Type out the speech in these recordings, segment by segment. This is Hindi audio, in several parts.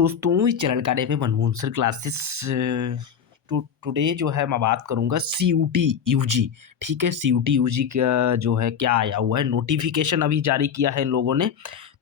दोस्तों इस चैनल का नेम है मनमोहन सर क्लासेस। टुडे जो है मैं बात करूंगा सीयूटी यूजी। ठीक है, सीयूटी यूजी का जो है क्या आया हुआ है, नोटिफिकेशन अभी जारी किया है इन लोगों ने।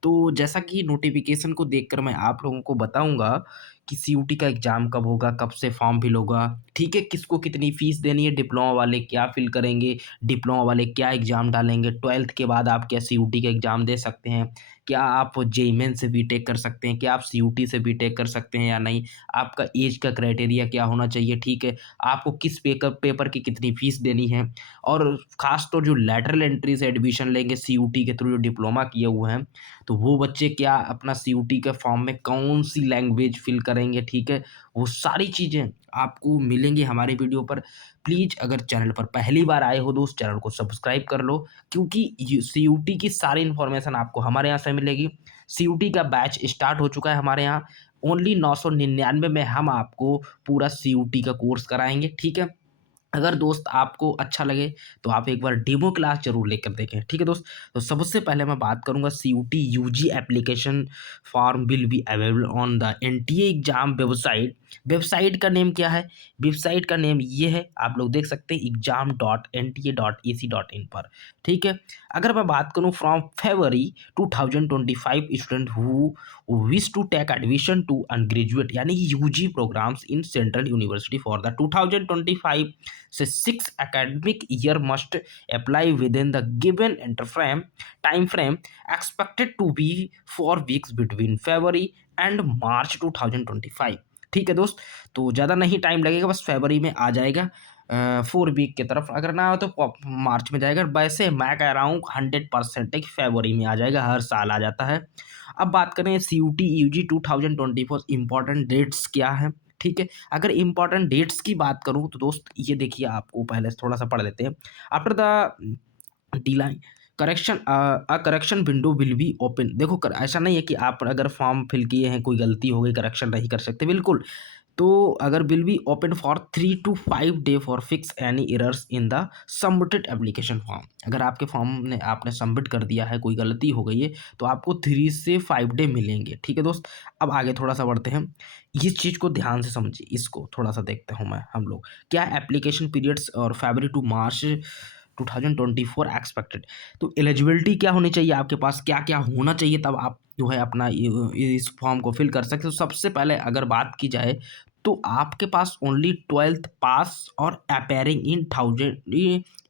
तो जैसा कि नोटिफिकेशन को देखकर मैं आप लोगों को बताऊंगा कि सीयूटी का एग्जाम कब होगा, कब से फॉर्म फिल होगा, ठीक है, किसको कितनी फीस देनी है, डिप्लोमा वाले क्या फिल करेंगे, डिप्लोमा वाले क्या एग्जाम डालेंगे, 12th के बाद आप क्या सीयूटी का एग्जाम दे सकते हैं, क्या आप जेईई मेन से बीटेक कर सकते हैं, क्या आप सीयूटी से बीटेक कर सकते हैं या नहीं, आपका एज का क्राइटेरिया क्या होना चाहिए, ठीक है, आपको किस पेपर की कितनी फीस देनी है, और खास तो जो लैटरल एंट्री से एडमिशन लेंगे सीयूटी के थ्रू जो डिप्लोमा किए हुए हैं, तो वो बच्चे क्या अपना सीयूटी के फॉर्म में कौन सी लैंग्वेज फिल करेंगे, ठीक है, वो सारी चीज़ें आपको मिलेंगी हमारे वीडियो पर। प्लीज़ अगर चैनल पर पहली बार आए हो दोस्त, चैनल को सब्सक्राइब कर लो, क्योंकि सीयूटी की सारी इन्फॉर्मेशन आपको हमारे यहाँ से मिलेगी। सीयूटी का बैच स्टार्ट हो चुका है हमारे यहाँ। ओनली 999 में हम आपको पूरा सीयूटी का कोर्स कराएंगे, ठीक है। अगर दोस्त आपको अच्छा लगे तो आप एक बार डेमो क्लास जरूर लेकर देखें, ठीक है दोस्त। तो सबसे पहले मैं बात करूंगा CUET UG application form will be available on the NTA exam website. Website का नेम क्या है? वेबसाइट का नेम ये है, आप लोग देख सकते हैं exam.nta.ac.in पर, ठीक है। अगर मैं बात करूं from February 2025 student who wish to take admission to undergraduate यानी UG programmes in central university for the 2025 से 6 academic year must apply within the given time frame expected to be 4 weeks between February and March 2025। ठीक है दोस्त, तो ज़्यादा नहीं टाइम लगेगा, बस फरवरी में आ जाएगा 4 वीक की तरफ, अगर ना हो तो मार्च में जाएगा। वैसे मैं कह रहा हूँ 100% फरवरी में आ जाएगा, हर साल आ जाता है। अब बात करें C U T U G 2024 important dates क्या है, ठीक है। अगर इंपॉर्टेंट डेट्स की बात करूं तो दोस्त ये देखिए, आपको पहले थोड़ा सा पढ़ लेते हैं। After the D correction a correction window will be open. देखो ऐसा नहीं है कि आप अगर फॉर्म फिल किए हैं, कोई गलती हो गई, करेक्शन नहीं कर सकते, बिल्कुल। तो अगर will be open for 3 to 5 day for fix any errors in the submitted application form. अगर आपके फॉर्म ने आपने सबमिट कर दिया है, कोई गलती हो गई है, तो आपको 3 से 5 डे मिलेंगे, ठीक है दोस्त। अब आगे थोड़ा सा बढ़ते हैं, इस चीज़ को ध्यान से समझिए, इसको थोड़ा सा देखते हूँ मैं हम लोग क्या एप्लीकेशन पीरियड्स और फरवरी टू मार्च 2024 एक्सपेक्टेड। तो एलिजिबिलिटी क्या होनी चाहिए, आपके पास क्या क्या होना चाहिए, तब आप जो है अपना इस फॉर्म को फिल कर सकते हो। सबसे पहले अगर बात की जाए तो आपके पास ओनली 12th पास और appearing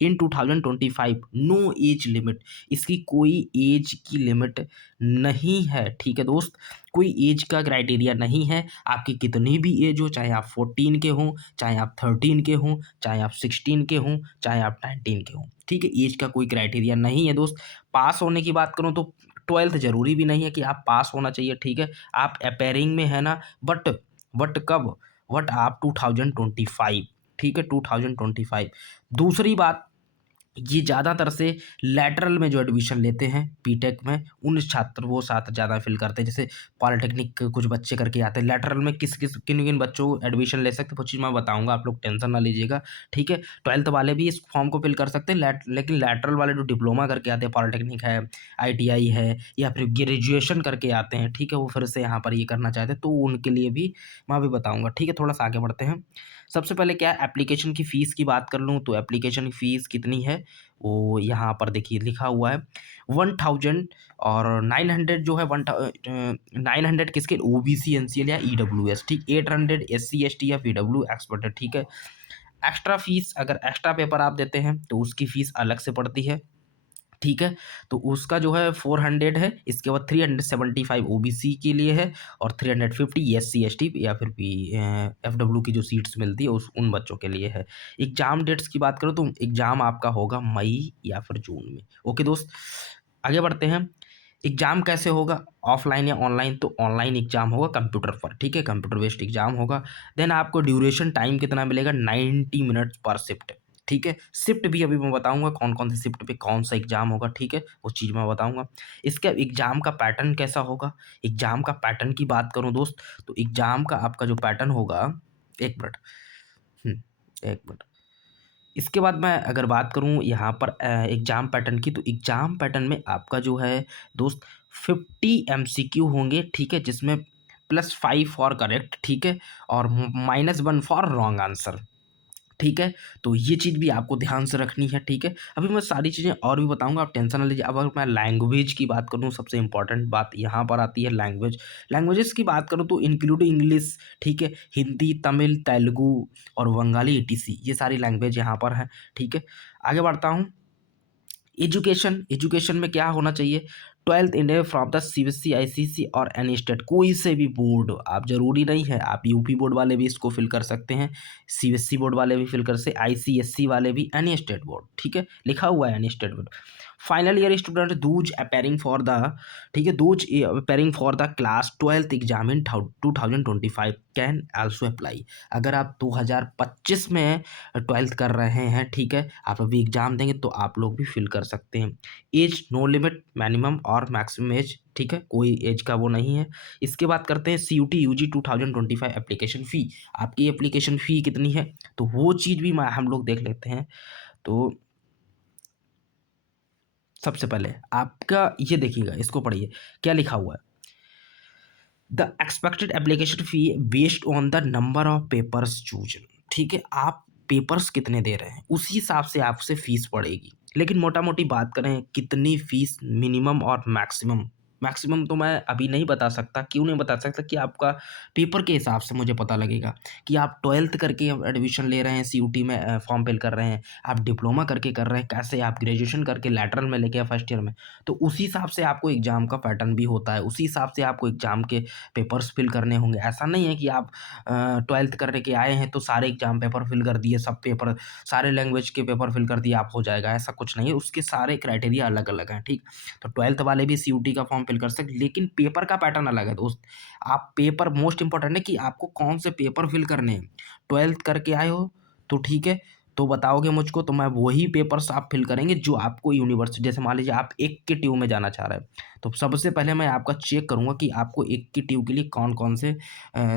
in 2025, no age limit. इसकी कोई एज की लिमिट नहीं है, ठीक है दोस्त। कोई एज का क्राइटेरिया नहीं है, आपकी कितनी भी एज हो, चाहे आप 14 के हों, चाहे आप 13 के हों, चाहे आप 16 के हों, चाहे आप 19 के हों, ठीक है। एज का कोई क्राइटेरिया नहीं है दोस्त। पास होने की बात करूं तो 12th जरूरी भी नहीं है कि आप पास होना चाहिए, ठीक है। आप अपेयरिंग में है ना, बट कब, बट आप 2025, ठीक है, 2025। दूसरी बात, ये ज़्यादातर से लैटरल में जो एडमिशन लेते हैं बीटेक में, उन छात्र वो छात्र ज़्यादा फिल करते हैं। जैसे पॉलिटेक्निक के कुछ बच्चे करके आते हैं लैटरल में, किन किन बच्चों को एडमिशन ले सकते हैं वो चीज़ मैं बताऊंगा, आप लोग टेंशन ना लीजिएगा, ठीक है। 12th वाले भी इस फॉर्म को फिल कर सकते हैं, लेकिन लैटरल वाले जो डिप्लोमा करके आते हैं, पॉलिटेक्निक है, आईटीआई है, या फिर ग्रेजुएशन करके आते हैं, ठीक है, वो फिर से यहाँ पर ये करना चाहते हैं, तो उनके लिए भी मैं भी बताऊँगा, ठीक है। थोड़ा सा आगे बढ़ते हैं। सबसे पहले क्या एप्लीकेशन की फ़ीस की बात कर लूँ तो एप्लीकेशन की फ़ीस कितनी है, वो यहाँ पर देखिए लिखा हुआ है 1000 और 900 जो है 900 किसके, ओबीसी एनसीएल या ईडब्ल्यूएस, ठीक। 800 एससी एसटी या पीडब्ल्यू एक्सपर्ट, ठीक है। एक्स्ट्रा फीस, अगर एक्स्ट्रा पेपर आप देते हैं तो उसकी फ़ीस अलग से पड़ती है, ठीक है। तो उसका जो है 400 है, इसके बाद 375 ओबीसी के लिए है, और 350 एससी एसटी या फिर भी एफडब्ल्यू की जो सीट्स मिलती है उस उन बच्चों के लिए है। एग्जाम डेट्स की बात करो तो एग्जाम आपका होगा मई या फिर जून में, ओके दोस्त। आगे बढ़ते हैं, एग्जाम कैसे होगा, ऑफलाइन या ऑनलाइन? तो ऑनलाइन एग्जाम होगा कंप्यूटर पर, ठीक है, कंप्यूटर बेस्ड एग्जाम होगा। देन आपको ड्यूरेशन टाइम कितना मिलेगा, 90 मिनट्स पर शिफ्ट, ठीक है। शिफ्ट भी अभी मैं बताऊंगा कौन कौन सी शिफ्ट पे कौन सा एग्जाम होगा, ठीक है, वो चीज़ मैं बताऊंगा। इसका एग्जाम का पैटर्न कैसा होगा, एग्जाम का पैटर्न की बात करूं दोस्त, तो एग्जाम का आपका जो पैटर्न होगा, एक मिनट, एक मिनट। इसके बाद मैं अगर बात करूं यहाँ पर एग्जाम पैटर्न की, तो एग्जाम पैटर्न में आपका जो है दोस्त 50 एमसीक्यू होंगे, ठीक है, जिसमें +5 फॉर करेक्ट, ठीक है, और -1 फॉर रॉन्ग आंसर, ठीक है। तो ये चीज़ भी आपको ध्यान से रखनी है, ठीक है। अभी मैं सारी चीज़ें और भी बताऊँगा, आप टेंशन ना लीजिए। अब अगर मैं लैंग्वेज की बात करूँ, सबसे इम्पोर्टेंट बात यहाँ पर आती है लैंग्वेज। लैंग्वेजेस की बात करूँ तो इंक्लूडिंग इंग्लिश, ठीक है, हिंदी, तमिल, तेलुगु और बंगाली ईटीसी, ये सारी लैंग्वेज यहाँ पर हैं, ठीक है। आगे बढ़ता हूँ। एजुकेशन में क्या होना चाहिए? 12th India from the CBSE, ICSE और एनी स्टेट, कोई से भी बोर्ड, आप ज़रूरी नहीं है, आप यूपी बोर्ड वाले भी इसको फिल कर सकते हैं, सीबीएसई बोर्ड वाले भी फिल कर सकते, आईसीएसई वाले भी, एनी स्टेट बोर्ड, ठीक है, लिखा हुआ है any state board. Final year student Dooj appearing for the, ठीक है, Dooj appearing for the class 12th exam in 2025 can also apply. अगर आप 2025 में 12th कर रहे हैं, ठीक है, आप अभी एग्जाम देंगे तो आप लोग भी फिल कर सकते हैं। एज नो लिमिट, मिनिमम और मैक्सिमम एज, ठीक है, कोई एज का वो नहीं है। इसके बाद करते हैं सीयूटी यूजी 2025 एप्लीकेशन फ़ी। आपकी एप्लीकेशन फ़ी कितनी है, तो वो चीज़ भी हम लोग देख लेते हैं। तो सबसे पहले आपका ये देखिएगा, इसको पढ़िए क्या लिखा हुआ है। The expected application fee based on the number of papers chosen, ठीक है, आप पेपर्स कितने दे रहे हैं उसी हिसाब से आपसे फीस पड़ेगी। लेकिन मोटा मोटी बात करें कितनी फीस मिनिमम और मैक्सिमम, मैक्सिमम तो मैं अभी नहीं बता सकता, क्यों नहीं बता सकता कि आपका पेपर के हिसाब से मुझे पता लगेगा कि आप 12th करके एडमिशन ले रहे हैं, सीयूटी में फॉर्म फिल कर रहे हैं, आप डिप्लोमा करके कर रहे हैं, कैसे आप ग्रेजुएशन करके लैटरल में लेके फर्स्ट ईयर में, तो उसी हिसाब से आपको एग्ज़ाम का पैटर्न भी होता है, उसी हिसाब से आपको एग्ज़ाम के पेपर्स फिल करने होंगे। ऐसा नहीं है कि आप 12th करने के आए हैं तो सारे एग्ज़ाम पेपर फिल कर दिए, सब पेपर, सारे लैंग्वेज के पेपर फिल कर दिए, आप हो जाएगा, ऐसा कुछ नहीं है, उसके सारे क्राइटेरिया अलग अलग हैं, ठीक। तो 12th वाले भी सीयूटी का फॉर्म फिल कर सकते, लेकिन पेपर का पैटर्न अलग है दोस्त। आप पेपर, मोस्ट इंपॉर्टेंट है कि आपको कौन से पेपर फिल करने हैं। 12th करके आए हो तो ठीक है, तो बताओगे मुझको तो मैं वही पेपर्स आप फिल करेंगे जो आपको यूनिवर्सिटी, जैसे मान लीजिए आप एक के ट्यू में जाना चाह रहे हैं, तो सबसे पहले मैं आपका चेक करूँगा कि आपको एक के ट्यू के लिए कौन-कौन से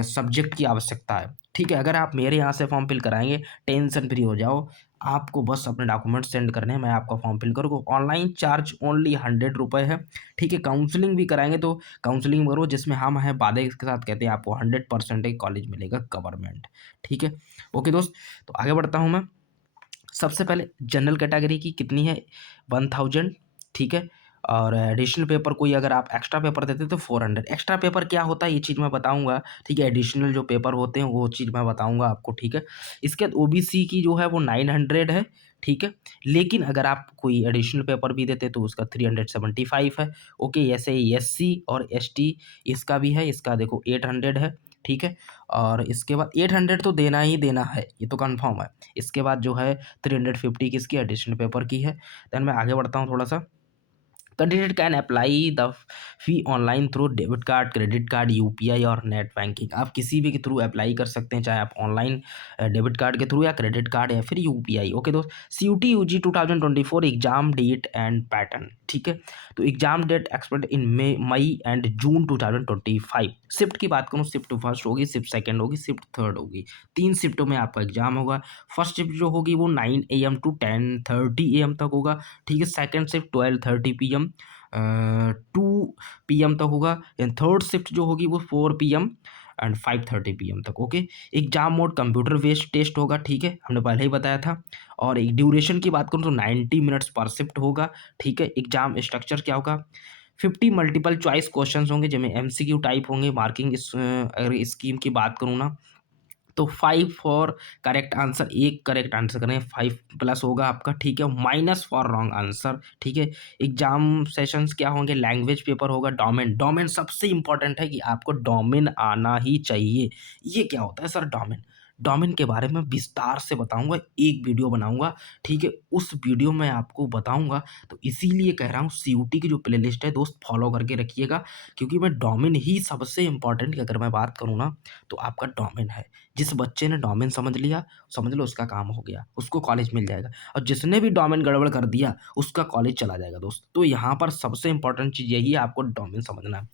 सब्जेक्ट की आवश्यकता है। ठीक है, अगर आप मेरे यहाँ से फॉर्म फिल कराएँगे, टेंशन फ्री हो जाओ, आपको बस अपने डॉक्यूमेंट सेंड करने हैं, मैं आपका फॉर्म फिल करूँगा। ऑनलाइन चार्ज ओनली ₹100 है, ठीक है। काउंसलिंग भी कराएँगे तो काउंसलिंग करो, जिसमें हम हैं वादे के साथ कहते हैं आपको 100% कॉलेज मिलेगा गवर्नमेंट, ठीक है। ओके दोस्त, तो आगे बढ़ता हूँ मैं। सबसे पहले जनरल कैटेगरी की कितनी है, 1000, ठीक है। और एडिशनल पेपर कोई अगर आप एक्स्ट्रा पेपर देते हैं तो 400। एक्स्ट्रा पेपर क्या होता है ये चीज़ मैं बताऊंगा, ठीक है। एडिशनल जो पेपर होते हैं वो चीज़ मैं बताऊंगा आपको, ठीक है। इसके बाद ओबीसी की जो है वो 900 है, ठीक है। लेकिन अगर आप कोई एडिशनल पेपर भी देते तो उसका 375 है। ओके, ऐसे ही एससी और एसटी इसका भी है, इसका देखो 800 है, ठीक है। और इसके बाद 800 तो देना ही देना है, ये तो कन्फर्म है। इसके बाद जो है 350 किसकी, एडिशनल पेपर की है। देन मैं आगे बढ़ता हूँ थोड़ा सा। Candidate can apply the fee online through debit card, credit card, UPI और नेट बैंकिंग। आप किसी भी के थ्रू अप्लाई कर सकते हैं, चाहे आप ऑनलाइन डेबिट कार्ड के थ्रू या क्रेडिट कार्ड या फिर यूपीआई। ओके दोस्त, CUET UG 2024 exam date and pattern, ठीक है। तो exam date expect in May and June 2025। Shift की बात करूँ, शिफ्ट फर्स्ट होगी, शिफ्ट सेकेंड होगी, शिफ्ट थर्ड होगी, 3 शिफ्टों में आपका एग्जाम होगा। फर्स्ट शिफ्ट जो होगी वो 9 AM टू 10:30 AM तक होगा, ठीक है। सेकेंड शिफ्ट 12:30 PM 2 PM तक होगा। एंड थर्ड शिफ्ट जो होगी वो 4 PM एंड 5:30 PM तक। Okay, exam mode computer based test होगा, ठीक है, हमने पहले ही बताया था। और एक ड्यूरेशन की बात करूँ तो 90 मिनट्स पर शिफ्ट होगा, ठीक है। एग्जाम स्ट्रक्चर क्या होगा, 50 मल्टीपल चॉइस क्वेश्चन होंगे जिनमें MCQ टाइप होंगे। मार्किंग अगर स्कीम की बात करूँ ना तो 5 फॉर करेक्ट आंसर, एक करेक्ट आंसर करें 5 प्लस होगा आपका, ठीक है। माइनस फॉर रॉन्ग आंसर, ठीक है। एग्जाम सेशंस क्या होंगे, लैंग्वेज पेपर होगा। डोमेन, डोमेन सबसे इंपॉर्टेंट है कि आपको डोमेन आना ही चाहिए। ये क्या होता है सर डोमेन, डोमेन के बारे में विस्तार से बताऊंगा, एक वीडियो बनाऊंगा, ठीक है। उस वीडियो में आपको बताऊंगा, तो इसीलिए कह रहा हूँ सीयूटी की जो प्लेलिस्ट है दोस्त फॉलो करके रखिएगा, क्योंकि मैं डोमेन ही सबसे इंपॉर्टेंट की अगर मैं बात करूँ ना तो आपका डोमेन है। जिस बच्चे ने डोमेन समझ लिया, समझ लो उसका काम हो गया, उसको कॉलेज मिल जाएगा। और जिसने भी डोमेन गड़बड़ कर दिया उसका कॉलेज चला जाएगा दोस्त। तो यहाँ पर सबसे इंपॉर्टेंट चीज़ यही है, आपको डोमेन समझना है,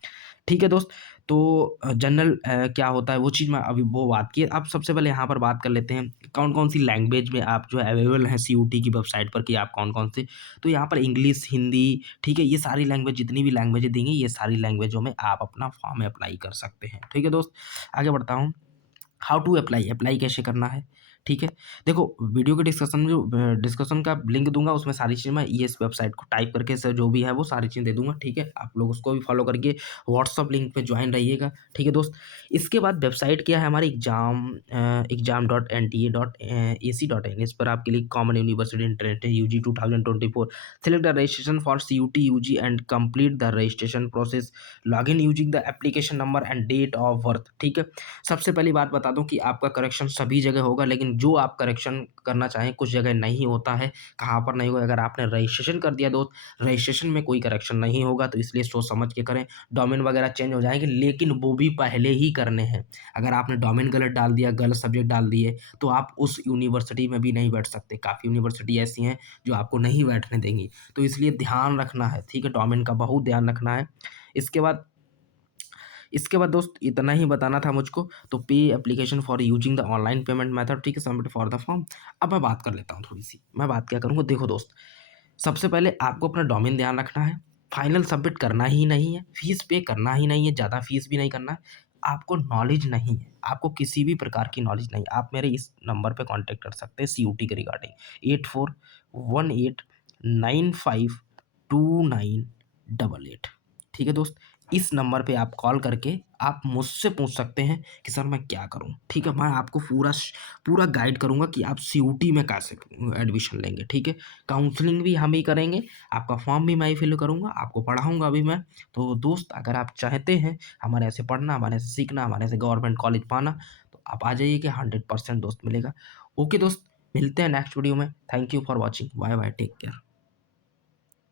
ठीक है दोस्त। तो जनरल क्या होता है वो चीज़ मैं अभी वो बात की। अब सबसे पहले यहाँ पर बात कर लेते हैं कौन-कौन सी लैंग्वेज में आप जो है अवेलेबल हैं सीयूटी की वेबसाइट पर कि आप कौन-कौन से। तो यहाँ पर इंग्लिश, हिंदी, ठीक है? ये सारी लैंग्वेज जितनी भी लैंग्वेजें दी गई ये सारी लैंग्वेजों में आप अपना फॉर्म अप्लाई कर सकते हैं। ठीक है दोस्त? आगे बढ़ता हूँ। हाउ टू अप्लाई, अप्लाई कैसे करना है, ठीक है? देखो वीडियो के डिस्कशन में जो डिस्कशन का लिंक दूँगा उसमें सारी चीज़ें मैं ये इस वेबसाइट को टाइप करके से जो भी है वो सारी चीज़ें दे दूँगा, ठीक है? आप लोग उसको भी फॉलो करके व्हाट्सएप लिंक पे जॉइन रहिएगा, ठीक है दोस्त? इसके बाद वेबसाइट क्या है हमारी exam.nta.ac.in इस पर आपके लिए कॉमन यूनिवर्सिटी इंटरनेट है UG 2024 select the registration for CUET UG and complete the registration process login using the application number and date of birth, ठीक है? सबसे पहली बात बता दूं कि आपका करेक्शन सभी जगह होगा लेकिन जो आप करेक्शन करना चाहें कुछ जगह नहीं होता है। कहाँ पर नहीं होगा? अगर आपने रजिस्ट्रेशन कर दिया दोस्त रजिस्ट्रेशन में कोई करेक्शन नहीं होगा तो इसलिए सोच समझ के करें। डोमेन वगैरह चेंज हो जाएंगे लेकिन वो भी पहले ही करने हैं। अगर आपने डोमेन गलत डाल दिया, गलत सब्जेक्ट डाल दिए तो आप उस यूनिवर्सिटी में भी नहीं बैठ सकते। काफ़ी यूनिवर्सिटी ऐसी हैं जो आपको नहीं बैठने देंगी, तो इसलिए ध्यान रखना है, ठीक है? डोमेन का बहुत ध्यान रखना है। इसके बाद इसके बाद दोस्त इतना ही बताना था मुझको। तो पे application for using the online payment method, ठीक है? Submit for the form. अब मैं बात कर लेता हूँ थोड़ी-सी। मैं बात क्या करूँगा देखो दोस्त, सबसे पहले आपको अपना डोमेन ध्यान रखना है। फाइनल सबमिट करना ही नहीं है, फीस पे करना ही नहीं है, ज़्यादा फीस भी नहीं करना है। आपको नॉलेज नहीं है, आपको किसी भी प्रकार की नॉलेज नहीं, आप मेरे इस नंबर पे कॉन्टैक्ट कर सकते हैं सीयूटी के रिगार्डिंग 8418952988, ठीक है दोस्त? इस नंबर पे आप कॉल करके आप मुझसे पूछ सकते हैं कि सर मैं क्या करूँ? ठीक है? मैं आपको पूरा गाइड करूँगा कि आप सीयूटी में कैसे एडमिशन लेंगे, ठीक है? काउंसलिंग भी हम ही करेंगे, आपका फॉर्म भी मैं ही फिल करूँगा, आपको पढ़ाऊँगा भी मैं। तो दोस्त अगर आप चाहते हैं हमारे ऐसे पढ़ना, हमारे ऐसे सीखना, हमारे ऐसे गवर्नमेंट कॉलेज पाना, तो आप आ जाइए कि 100% दोस्त मिलेगा। ओके दोस्त, मिलते हैं नेक्स्ट वीडियो में। Thank you for watching. Bye bye, take care.